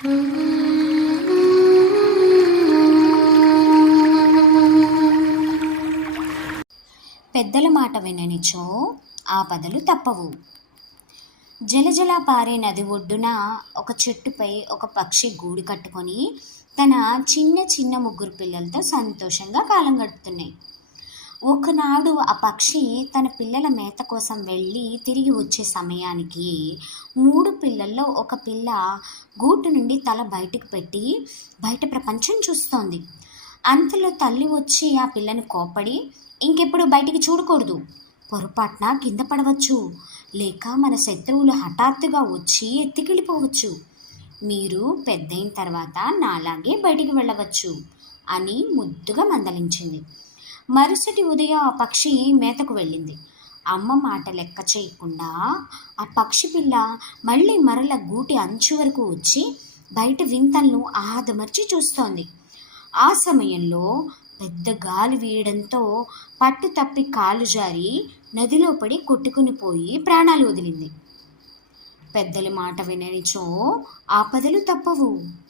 పెద్దల మాట విననిచో ఆపదలు తప్పవు. జలజల పారే నది ఒడ్డున ఒక చెట్టుపై ఒక పక్షి గూడు కట్టుకొని తన చిన్న చిన్న ముగ్గురు పిల్లలతో సంతోషంగా కాలం గడుపుతున్నాయి. ఒకనాడు ఆ పక్షి తన పిల్లల మేత కోసం వెళ్ళి తిరిగి వచ్చే సమయానికి మూడు పిల్లల్లో ఒక పిల్ల గూటు నుండి తల బయటకు పెట్టి బయట ప్రపంచం చూస్తోంది. అంతలో తల్లి వచ్చి ఆ పిల్లని కోపడి ఇంకెప్పుడు బయటికి చూడకూడదు. పొరపాటున కింద పడవచ్చు. లేక మన శత్రువులు హఠాత్తుగా వచ్చి ఎత్తికెళ్ళిపోవచ్చు. మీరు పెద్దయిన తర్వాత నాలాగే బయటికి వెళ్ళవచ్చు అని ముద్దుగా మందలించింది. మరుసటి ఉదయం ఆ పక్షి మేతకు వెళ్ళింది. అమ్మ మాట లెక్క చేయకుండా ఆ పక్షి పిల్ల మళ్ళీ మరల గూటి అంచు వరకు వచ్చి బయట వింతలను ఆదమర్చి చూస్తోంది. ఆ సమయంలో పెద్ద గాలి వీయడంతో పట్టు తప్పి కాలు జారి నదిలో పడి కొట్టుకుని పోయి ప్రాణాలు వదిలింది. పెద్దల మాట విననిచో ఆపదలు తప్పవు.